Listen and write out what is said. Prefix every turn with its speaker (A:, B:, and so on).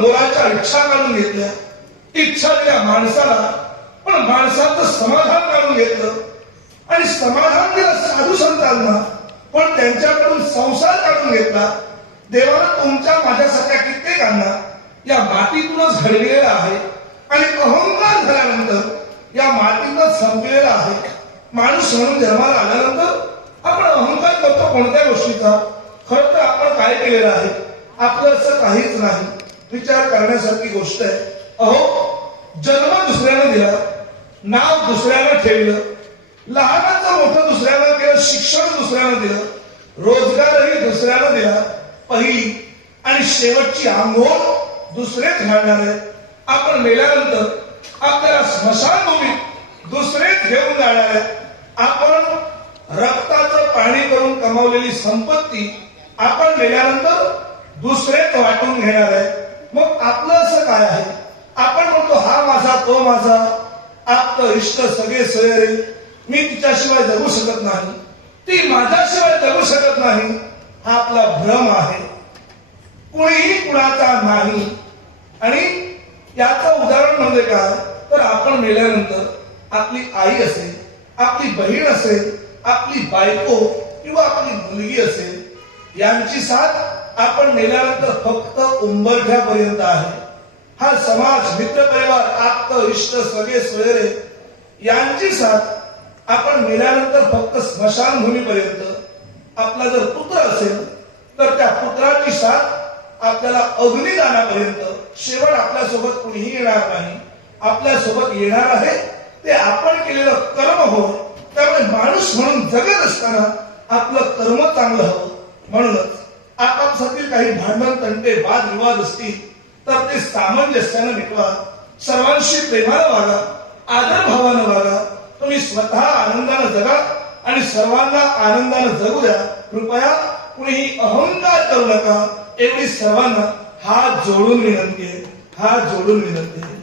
A: मोराच्या इच्छा काढून घेतल्या. इच्छा दिल्या माणसाला पण माणसाचं समाधान काढून घेतलं. आणि समाधान दिलं साधू संतांना पण त्यांच्याकडून संसार काढून घेतला. देवानं तुमच्या माझ्यासारख्या कित्येकांना या मातीतूनच घडलेला आहे. आणि अहंकार झाल्यानंतर या मातीतूनच संपलेला आहे. माणूस म्हणून जन्माला आल्यानंतर आपण अहंकार करतो कोणत्या गोष्टीचा? खरं तर आपण काय केलेलं आहे? आपलं असं काहीच नाही. विचार करण्यासारखी गोष्ट आहे. अहो जन्म दुसऱ्यानं दिला नाव दुसऱ्यानं ठेवलं लहानाचं मोठं दुसऱ्यानं केलं शिक्षण दुसऱ्यानं दिलं रोजगारही दुसऱ्यानं दिला पहिली आणि शेवटची आंघोळ दुसरेच घालणार आहे आपण मेल्यानंतर आपल्याला स्मशानभूमीत दुसरेच घेऊन जाणार आहे आपण रक्ताचं पाणी करून कमावलेली संपत्ती आपण मेल्यानंतर दुसरेच वाटून घेणार आहे मग आपलं असं काय आहे? आपण म्हणतो हा माझा तो माझा आपलं इष्ट सगळे सोयरे मी तिच्याशिवाय जगू शकत नाही. ती माझ्याशिवाय जगू शकत नाही. हा आपला भ्रम आहे. कुणीही कुणाचा नाही. आणि याचं उदाहरण म्हणजे काय? तर आपण मेल्यानंतर आपली आई असेल आपली बहीण असेल आपली बायको किंवा आपली मुलगी असेल यांची साथ आपण मेल्यानंतर फक्त उंबरठ्यापर्यंत आहे. हा समाज मित्र परिवार आप्त इष्ट सगळे सोयरे यांची साथ आपण मेल्यानंतर फक्त स्मशानभूमीपर्यंत. आपला जर पुत्र असेल तर त्या पुत्राची साथ आपल्याला अग्निदानापर्यंत. शेवट आपल्यासोबत कुणीही येणार नाही. आपल्यासोबत येणार आहे. ते आपण केलेलं कर्म हो त्यामुळे माणूस म्हणून जगत असताना आपलं कर्म चांगलं हवं. म्हणूनच आपापसातील काही भांडण तंटे वादविवाद असतील तर ते सामंजस्यानं मिटवा सर्वांशी प्रेमानं वागा आदर भावानं वागा. तुम्ही स्वतः आनंदानं जगा आणि सर्वांना आनंदानं जगू द्या. कृपया कुणीही अहंकार करू नका. एवढी सर्वांना हात जोडून विनंती आहे. हात जोडून विनंती आहे.